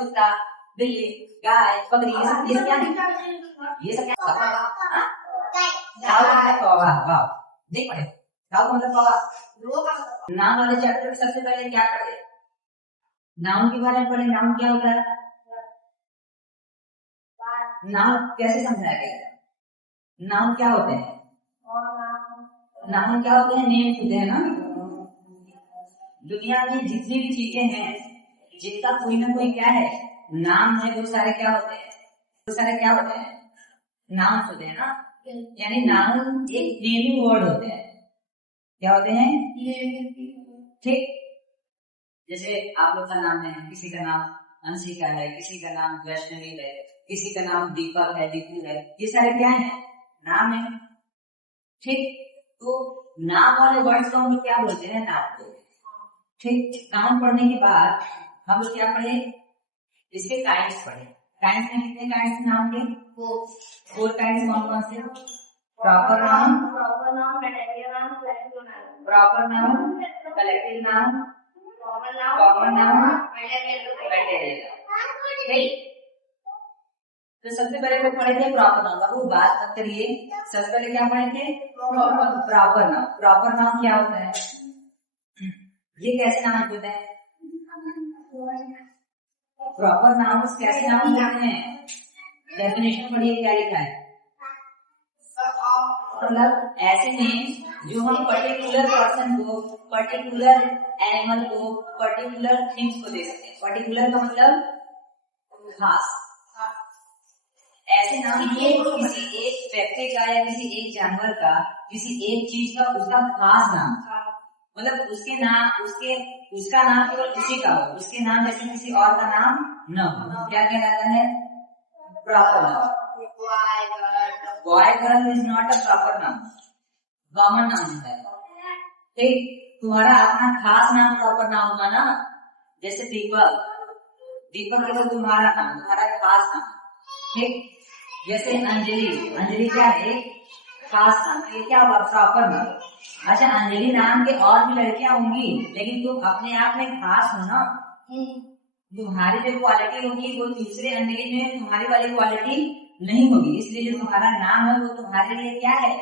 कुत्ता, बिल्ली, गाय, बकरी, ये सब क्या है? ये सब क्या है? काऊ का मतलब कौवा। वाह, देख पढ़े। काऊ का मतलब कौवा। नाउन वाले चैप्टर में सबसे पहले क्या पढ़े? नाउन के बारे में पढ़े। नाउन क्या होता है? नाउन कैसे समझाया गया? नाउन क्या होते हैं? नाउन क्या होते हैं? नेम्स होते हैं ना। दुनिया में जितनी भी चीजें हैं, जिनका कोई ना कोई क्या है, नाम है, वो सारे क्या होते हैं? वो सारे क्या होते हैं? नाउन होते हैं ना। यानी नाउन एक नेमिंग वर्ड होते हैं। क्या होते हैं? ठीक। जैसे आप लोग का नाम है, किसी का नाम अंशिका है, किसी का नाम वैष्णवी है, किसी का नाम दीपक है, दीपू है, ये सारे क्या है? नाम है। ठीक। तो नाम वाले वर्ड्स को हम लोग क्या बोलते हैं? नाम को। ठीक। नाम पढ़ने के बाद हम लोग क्या पढ़े? इसके काइंड्स पढ़े। काइंड्स में कितने काइंड्स नाम के? 4 काइंड्स। कौन कौन से? Proper noun, proper noun, collective noun, common noun, material. ठीक। तो सबसे पहले तो पढ़े थे प्रॉपर नाउन। अब वो बात मत करिए, सबसे पहले क्या पढ़े थे? Proper noun. प्रॉपर नाउन क्या होता है? ये कैसे नाम होते हैं? प्रॉपर नाउन कैसे नाम होते हैं? डेफिनेशन पढ़िए, क्या लिखा है? मतलब ऐसे नेम जो हम पर्टिकुलर पर्सन को, पर्टिकुलर एनिमल को, पर्टिकुलर थिंग्स को दे सकते हैं। पर्टिकुलर का मतलब खास। ऐसे नाम ये किसी एक व्यक्ति का या किसी एक जानवर का, किसी एक चीज का, उसका खास नाम, मतलब उसके नाम, उसका नाम केवल उसी का हो, उसके नाम जैसे किसी और का नाम न हो, क्या कहलाता है? Proper noun. Boy girl is not a proper noun, common noun है। ठीक। तुम्हारा अपना खास नाम प्रॉपर नाउन का ना, जैसे दीपक, दीपक केवल तुम्हारा नाम, तुम्हारा खास नाम। ठीक। जैसे अंजलि, अंजलि क्या है? खास नाम। ये क्या हुआ? प्रॉपर नाम। अच्छा, अंजलि नाम के और भी लड़कियां होंगी, लेकिन तुम अपने आप में खास हो ना। तुम्हारी जो क्वालिटी होगी वो दूसरे अंजलि में तुम्हारी वाली क्वालिटी नहीं होगी, इसलिए जो तुम्हारा नाम है वो तुम्हारे लिए क्या है?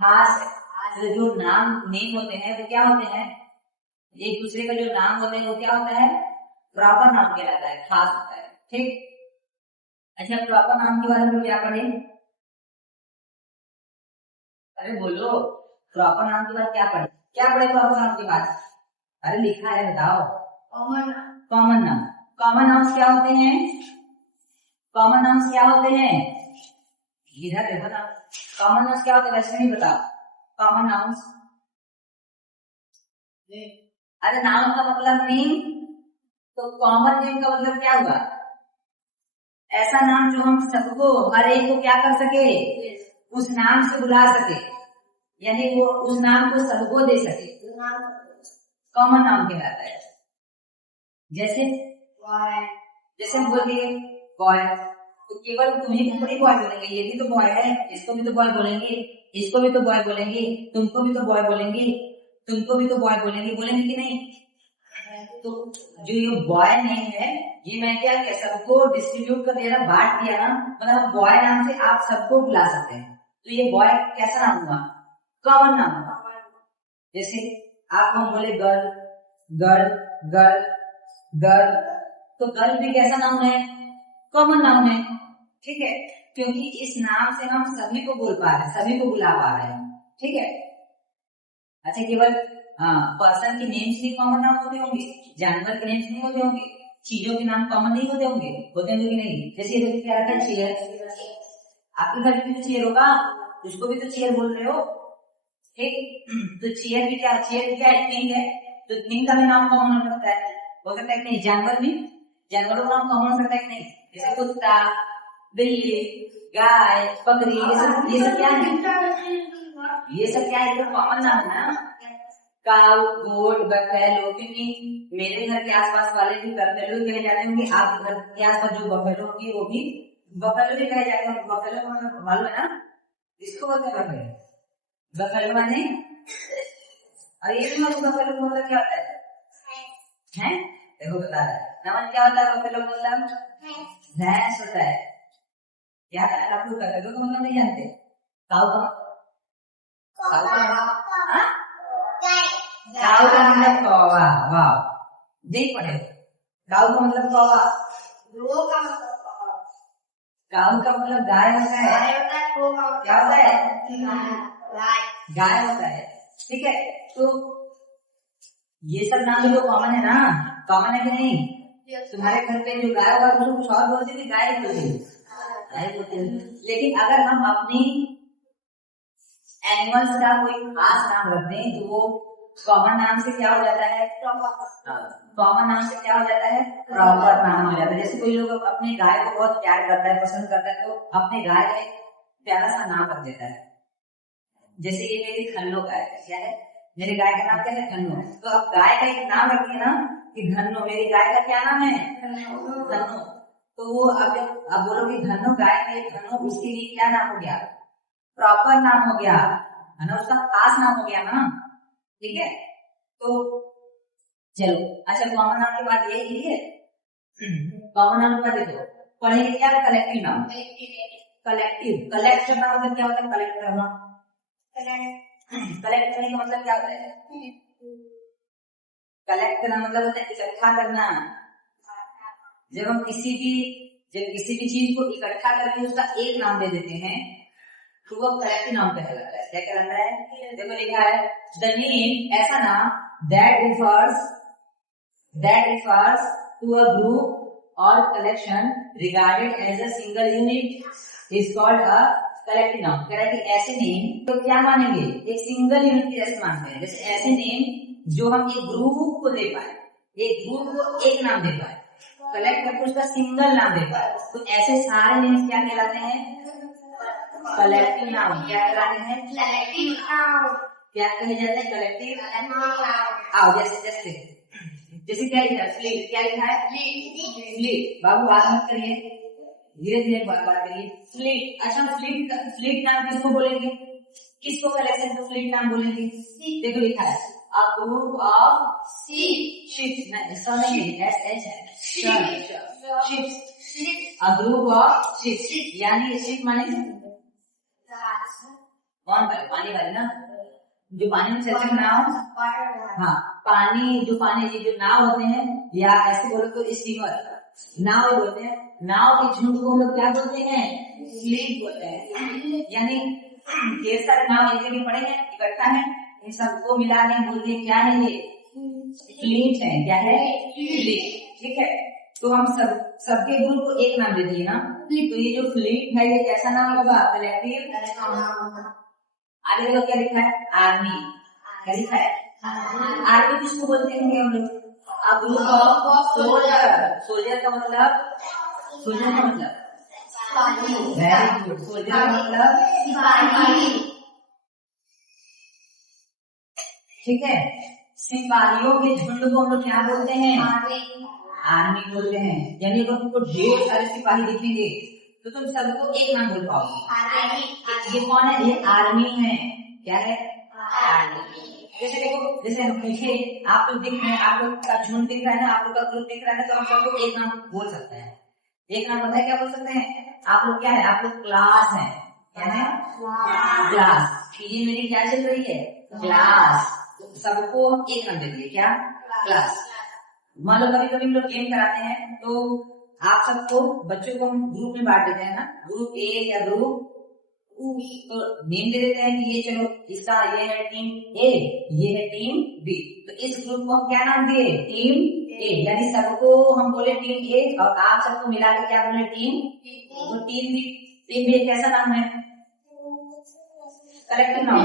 खास है। तो जो नाम नेम होते हैं वो क्या होते हैं? एक दूसरे का जो नाम होते हैं वो क्या होता है? प्रॉपर नाम कहलाता है, खास होता है। ठीक। अच्छा, प्रॉपर नाम के बारे में क्या पढ़े? अरे बोलो, प्रॉपर नाम के बाद क्या पढ़े? क्या पढ़े प्रॉपर नाम के बाद? अरे लिखा है, बताओ। Common noun. कॉमन नाउन्स क्या होते हैं? कॉमन नाउन्स क्या होते हैं? इधर देखो ना, कॉमन नाउन्स क्या होते हैं? वैसे नहीं बताओ। कॉमन नाउन्स, अरे नाउन का मतलब नेम, तो कॉमन नेम का मतलब क्या हुआ? ऐसा नाम जो हम सबको, हर एक को क्या कर सके? उस नाम से बुला सके, यानी वो उस नाम को सबको दे सके, कॉमन नाम कहलाता है। जैसे हम बोलिए बॉय, तो केवल तुम्हें थोड़ी बॉय बोलेंगे, ये भी तो बॉय है, इसको भी तो बॉय बोलेंगे, इसको भी तो बॉय बोलेंगे, तुमको भी तो बॉय बोलेंगे, तुमको भी तो बॉय बोलेंगे, बोलेंगे कि नहीं? तो जो ये बॉय नेम है, ये मैं क्या सबको डिस्ट्रीब्यूट कर दिया ना, बांट दिया ना, मतलब बॉय नाम से आप सबको बुला सकते हैं। तो ये बॉय कैसा नाम हुआ? कॉमन नाम हुआ। जैसे आप हम बोले गर्ल, गर्ल, गर्ल, गर्ल, तो गर्ल भी कैसा नाम है? कॉमन नाम है। ठीक है, क्योंकि इस नाम से हम सभी को बोल पा रहे हैं, सभी को बुला पा रहे हैं। ठीक है। अच्छा, केवल पर्सन के नेम्स ही कॉमन नाम होते होंगे, जानवर के नेम्स नहीं होते होंगे, चीजों के नाम कॉमन नहीं होते होंगे, होते होंगे कि नहीं? जैसे ये क्या रहता है? चेयर। आपके घर में भी चेयर होगा, उसको भी तो चेयर बोल रहे हो। ठीक। तो चेयर भी क्या? चेयर भी क्या? थिंग है, तो थिंग का भी नाम कॉमन हो सकता है, कि नहीं? जानवर भी, जानवरों का नाम कॉमन हो सकता है कि नहीं? जैसे कुत्ता, बिल्ली, गाय, बकरी, ये सब क्या है? ये सब क्या है? कॉमन नाम है ना। काऊ, गोट, बफेलो, क्योंकि मेरे घर के आसपास वाले भी बफेलो कहे जाते होंगे, आप घर के आसपास जो बफेलो होंगे वो भी बफेलो भी कहे जाते होंगे। बफेलो मतलब मालूम है ना, इसको बोलते हैं बफेलो। बफेलो माने, और ये भी मतलब बफेलो मतलब क्या होता है? देखो बता रहा है नमन क्या होता है बफेलो मतलब? भैंस होता है। क्या आप लोग बफेलो का मतलब नहीं जानते? काऊ का काऊ का मतलब कौवा। वाह, यही पढ़े। काऊ का मतलब कौवा, काऊ का मतलब गाय होता है। क्या होता है? गाय होता है। ठीक है, तो ये सब नाम जो कॉमन है ना, कॉमन है कि नहीं? तुम्हारे घर पे जो गाय होगा उसको कुछ और बोलते हैं, गाय बोलते हैं, गाय बोलते हैं। लेकिन अगर हम अपनी एनिमल्स का कोई खास नाम रख दें तो वो कॉमन नाम से क्या हो जाता है? कॉमन नाम से क्या हो जाता है? प्रॉपर नाम हो जाता है। जैसे कोई लोग अपने गाय को बहुत प्यार करता है, पसंद करता है, तो अपने गाय का एक प्यारा सा नाम रख देता है। जैसे ये मेरी धन्नो गाय है, क्या है? मेरे गाय का नाम क्या है? धन्नो। तो अब गाय का एक नाम रखिए ना कि धन्नो, मेरी गाय का क्या नाम है? धन्नो। तो वो अब बोलोगे धन्नो गाय का धन्नो, उसके लिए क्या नाम हो गया? प्रॉपर नाम हो गया है ना, उसका खास नाम हो गया ना। ठीक है, तो चलो अच्छा, कॉमन नाम के बाद ये है कॉमन नाम का देखो पढ़ेंगे क्या? कलेक्टिव नाम। कलेक्टिव, कलेक्ट करना मतलब क्या होता है? कलेक्ट करना। कलेक्ट करने का मतलब क्या होता है? कलेक्ट करना मतलब होता है इकट्ठा करना। जब हम किसी भी चीज को इकट्ठा करके उसका एक नाम दे देते हैं तो वो कलेक्टिव नाम कहलाता है। क्या कहलाता है? देखो लिखा है द नेम, ऐसा नाम that refers to a group or collection regarded as a single unit is called a collective noun। कह रहा है कि ऐसे नेम तो क्या मानेंगे? एक सिंगल यूनिट की जैसे मानते हैं। जैसे ऐसे नेम जो हम एक ग्रुप को दे पाए, एक ग्रुप को एक नाम दे पाए, कलेक्ट करके उसका सिंगल नाम दे पाए, तो ऐसे सारे नेम क्या कहलाते हैं? Collective noun. क्या कहलाते हैं? Collective noun. क्या कहे जाते हैं? Collective noun. आओ जैसे क्या लिखा है? स्लीप। क्या लिखा है? स्लीप। बाबू बात मत करिए, धीरे धीरे बात करिए। स्लीप। अच्छा, स्लीप नाम किसको बोलेंगे? किसको कलेक्शन को स्लीप नाम बोलेंगे? देखो लिखा है a group of ships। नहीं, SH है, ships। a group of ships यानी शिप माने कौन? पानी वाले ना, जो पानी में चलते हैं नाव। हाँ, पानी जो नाव होते हैं, या ऐसे बोलो तो स्टीमर, नाव बोलते हैं। नाव के झुंड को हम लोग क्या बोलते हैं? फ्लीट बोलते हैं। यानी ढेर सारे नाव एक जगह पड़े हैं, इकट्ठा है, इन सबको मिला के बोलते हैं क्या है? ये फ्लीट है। क्या है? फ्लीट। ठीक है, तो हम सबके ग्रुप को एक नाम दे दिए ना, तो ये जो फ्लीट है ये कैसा नाम होगा? कलेक्टिव। आगे देखो क्या लिखा है? आर्मी। क्या लिखा है? आर्मी किसको बोलते हैं हम लोग? सोल्जर का मतलब वेरी गुड। सोल्जर का मतलब सिपाही। ठीक है, सिपाहियों के झुंड को हम लोग क्या बोलते हैं? आर्मी बोलते हैं। यानी अगर तुमको ढेर सारे सिपाही दिखेंगे तो तुम सबको एक नाम बोल पाओगे। ये कौन है? ये आर्मी है। क्या है? आर्मी। जैसे देखो, जैसे पीछे आप लोग दिख रहे हैं, आप लोग का झुंड दिख रहा है ना, आप लोग का ग्रुप दिख रहा है ना, तो हम सबको एक नाम बोल सकते हैं। एक नाम पता है क्या बोल सकते हैं? आप लोग क्या है? आप लोग क्लास है। क्या है? क्लास। ये मेरी क्या चल रही है? क्लास। सबको हम एक नाम दे दिए। क्या? क्लास। मान लो कभी कभी लोग गेम कराते हैं तो आप सबको, बच्चों को हम ग्रुप में बांट देते हैं ना, ग्रुप ए या ग्रुप, तो नेम दे देते हैं कि ये चलो इसका ये है टीम ए, ये है टीम बी, तो इस ग्रुप को हम क्या नाम दिए? टीम ए। यानी सबको हम बोले टीम ए और आप सबको मिला के क्या बोले? टीम। तो टीम बी कैसा नाम है? Collective noun.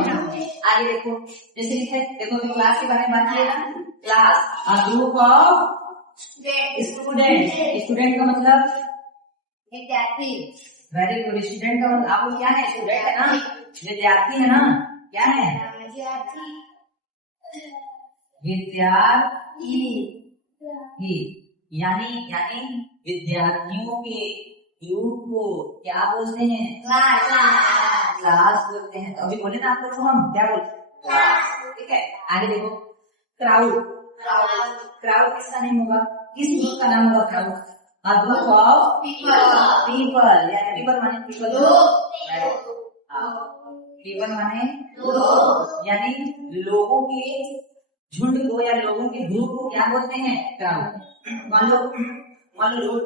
आगे देखो जैसे लिखा है, देखो क्लास के बारे में बात किया ना, class a group of student. Student का मतलब विद्यार्थी। Very good. स्टूडेंट का मतलब आप लोग क्या है? स्टूडेंट है ना, विद्यार्थी है ना। क्या है? विद्यार्थी। यानी विद्यार्थियों के ग्रुप को क्या बोलते हैं? क्लास बोलते हैं। तो अभी बोले ना आप लोग को हम क्या बोलते हैं? क्लास। ठीक है, आगे देखो क्राउड। क्राउड किसका नेम होगा? किस ग्रुप का नाम होगा crowd? A group of people, यानी people माने people people माने यानी लोगों के झुंड को या लोगों के ग्रुप को क्या बोलते हैं? क्राउड। मान लो रोड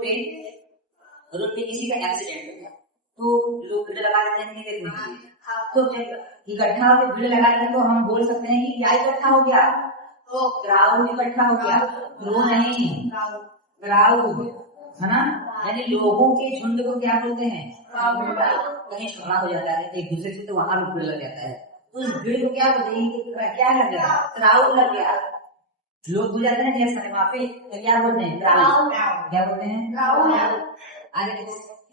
पे किसी का एक्सीडेंट हो गया तो लोग भीड़ लगा देते हैं, नहीं देखते। तो जब इकट्ठा होकर भीड़ लगाते हैं तो हम बोल सकते हैं कि क्या इकट्ठा हो गया? क्राउड इकट्ठा हो गया। रो नहीं, क्राउड है ना, यानी लोगों के झुंड को क्या बोलते हैं? कहीं झगड़ा हो जाता है एक दूसरे से तो वहां भी भीड़ लग जाता है, उस भीड़ को क्या बोलते हैं? क्या लग गया? क्राउड लग गया। लोग भूल जाते हैं ढेर सारे वहां पे, तो क्या बोलते हैं? क्राउड। क्या बोलते हैं? आगे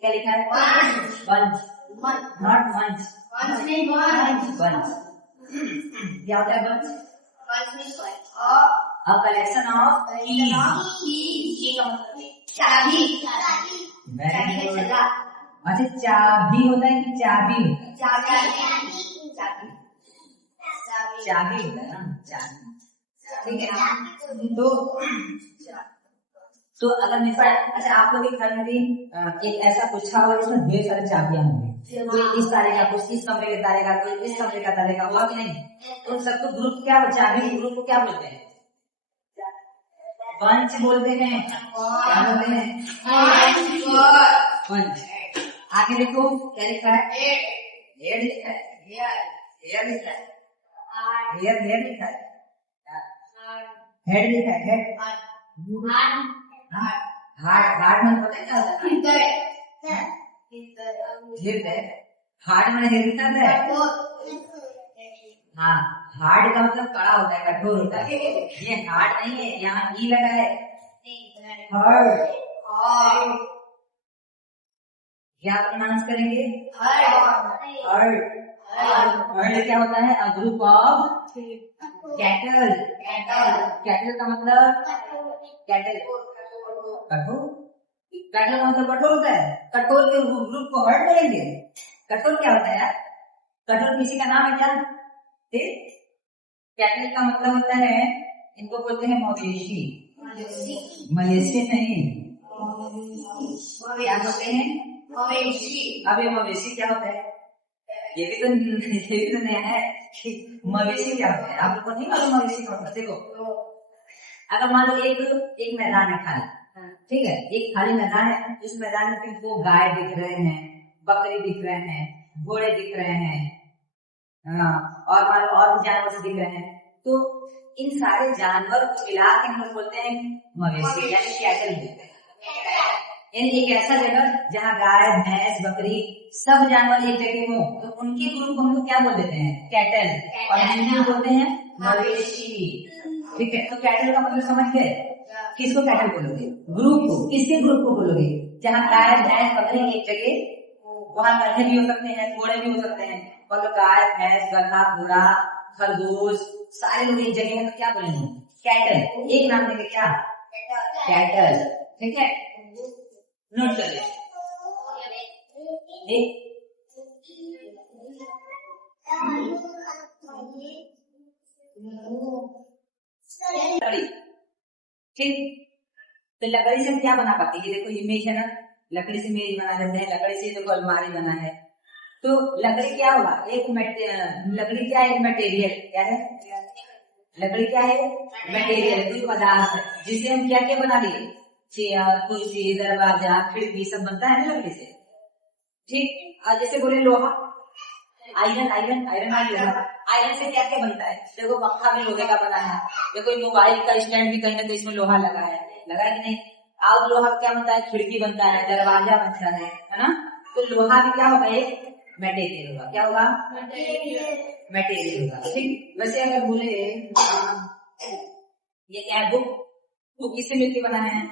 क्या लिखा है? बंच, नॉट मंच। बंच क्या होता है? Bunch a collection of keys का मतलब चाबी। Very good. अच्छा चाबी होता है कि चाबी होता है? चाबी होता है ना, चाबी। ठीक है, तो अगर निकल, अच्छा आप लोग के घर में भी एक ऐसा पूछा होगा जिसमें ढेर सारी चाबियां होंगी, कोई इस तारे का, कुछ इस कमरे के तारे का, कोई इस कमरे का तारे का, हुआ कि नहीं? तो सबको ग्रुप क्या, चाबी के ग्रुप को क्या बोलते हैं? पंच बोलते हैं। क्या बोलते हैं? पंच। आगे देखो क्या लिखा है? हेड लिखा है, हेयर लिखा है, हेयर लिखा है, हेड लिखा है, हेड। हार्ट में पता है क्या होता है? हृदय। हार्ट में हृदय है। हाँ, हार्ड का मतलब कड़ा होता है, कठोर होता है। ये हार्ड नहीं है, यहाँ ई लगा है, हार्ड। क्या प्रोनाउंस करेंगे? हार्ड। हार्ड क्या होता है? A group of cattle. Cattle का मतलब कैटल कठोर। कैटल का मतलब कठोर होता है। कठोर के ग्रुप को हर्ड करेंगे। कठोर क्या होता है यार? कठोर किसी का नाम है क्या? कैटल का मतलब होता है, इनको बोलते हैं मवेशी। मवेशी नहीं, क्या बोलते हैं? मवेशी। अब ये मवेशी क्या होता है? ये भी तो नया है कि मवेशी क्या होता है। आप लोग को नहीं मालूम मवेशी क्या होता है? देखो, अगर मान लो एक मैदान है खाली, ठीक है, एक खाली मैदान है, उस मैदान में तुमको गाय दिख रहे हैं, बकरी दिख रहे हैं, घोड़े दिख रहे हैं, और मान लो और भी जानवर दिख रहे हैं, तो इन सारे जानवर को मिला के हम लोग बोलते हैं मवेशी, यानी कैटल बोलते हैं। यानी एक ऐसा जगह जहाँ गाय, भैंस, बकरी सब जानवर एक जगह हो, तो उनके ग्रुप को हम लोग क्या बोल देते हैं? कैटल। और हिंदी में बोलते हैं मवेशी। ठीक है, तो कैटल का मतलब समझ गए? किसको कैटल बोलोगे? ग्रुप को। किसके ग्रुप को बोलोगे? जहाँ गाय, भैंस, बकरी एक जगह, वहाँ गधे भी हो सकते हैं, घोड़े भी हो सकते हैं, और गाय, भैंस, गधा, घोड़ा, खरगोश सारे लोग एक जगह है, तो क्या बोलेंगे? कैटल। एक नाम देंगे क्या? कैटल। ठीक है, नोट कर लीजिए। ठीक, तो लकड़ी से हम क्या बना पाते हैं? ये देखो इमेज है ना, लकड़ी से मेज बना देते हैं, लकड़ी से देखो अलमारी बना है। तो लकड़ी क्या होगा? लकड़ी क्या है? एक मटेरियल। क्या है? लकड़ी क्या है? मटेरियल, कोई पदार्थ जिसे हम क्या क्या बना लिए? चेयर, कुर्सी, दरवाजा, खिड़की सब बनता है ना लकड़ी से। ठीक, और जैसे बोले लोहा, आयरन से क्या क्या बनता है? देखो पंखा भी लोहे का बना है, या कोई मोबाइल का स्टैंड भी कहीं ना कहीं इसमें लोहा लगा है कि नहीं? और लोहा क्या बनता है? खिड़की बनता है, दरवाजा बनता है ना? तो लोहा भी क्या होगा? एक मटेरियल होगा। क्या होगा? मटेरियल होगा। ठीक, वैसे अगर बोले ये क्या है? बुक किससे मिलकर बना है?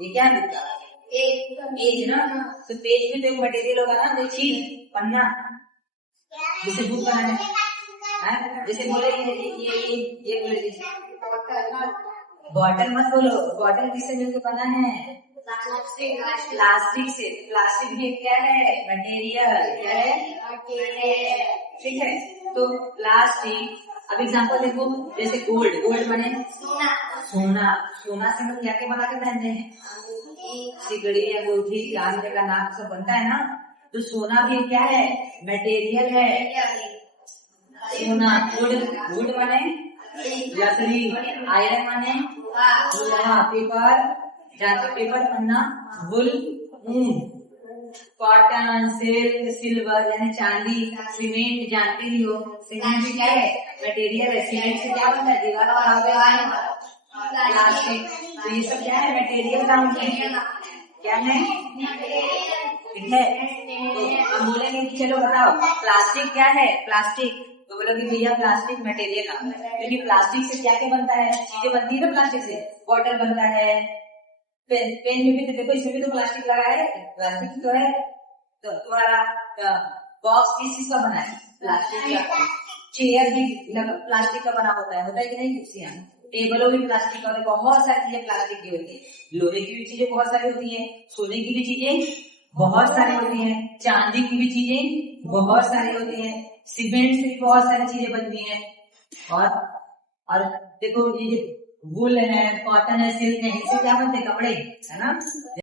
ये क्या है? पेज ना, तो पेज भी तो एक मटेरियल होगा ना, तो चीज, पन्ना, जिसे बुक बना है। जैसे बोले ये बोले बॉटल मत बोलो, बॉटल किससे मिलकर बना है? प्लास्टिक से। प्लास्टिक भी क्या है? मटेरियल। क्या है? ठीक है, तो प्लास्टिक अब एग्जांपल देखो, जैसे गोल्ड, गोल्ड बने सोना, सोना से हम क्या क्या बना के पहनते हैं, सिकड़ी, अंगूठी, कान का नाक सब बनता है ना। तो सोना भी क्या है, मटेरियल है। सोना, वुड, वुड माने लकड़ी, आयरन माने लोहा, पेपर जानते, पेपर पन्ना, वुल ऊन, कॉटन, सिल्क, सिल्वर यानी चांदी, सीमेंट जानती ही हो, सीमेंट भी क्या है, मटेरियल है। सीमेंट से क्या बनता है, दीवार बनाते, प्लास्टिक। तो ये सब क्या है, मटेरियल का क्या है, ठीक है। तो हम बोलेंगे कि चलो बताओ प्लास्टिक क्या है, प्लास्टिक, तो बोलोगे भैया प्लास्टिक मटेरियल नाम है, क्योंकि प्लास्टिक से क्या क्या बनता है, चीजें बनती है ना प्लास्टिक से, बॉटल बनता है, पेन, पेन में भी तो देखो, इसमें भी तो प्लास्टिक लगा है, प्लास्टिक तो है। तो तुम्हारा बॉक्स किस चीज का बना है, प्लास्टिक का। चेयर भी प्लास्टिक का बना होता है कि नहीं, कुर्सियां, टेबलों भी प्लास्टिक का, बहुत सारी चीजें प्लास्टिक की होती है। लोहे की भी चीजें बहुत सारी होती है, सोने की भी चीजें बहुत सारी होती है, चांदी की भी चीजें बहुत सारी होती है, सीमेंट से भी बहुत सारी चीजें बनती है। और देखो ये वुल है, कॉटन है, सिल्क है, इससे क्या बनते हैं, कपड़े, है ना।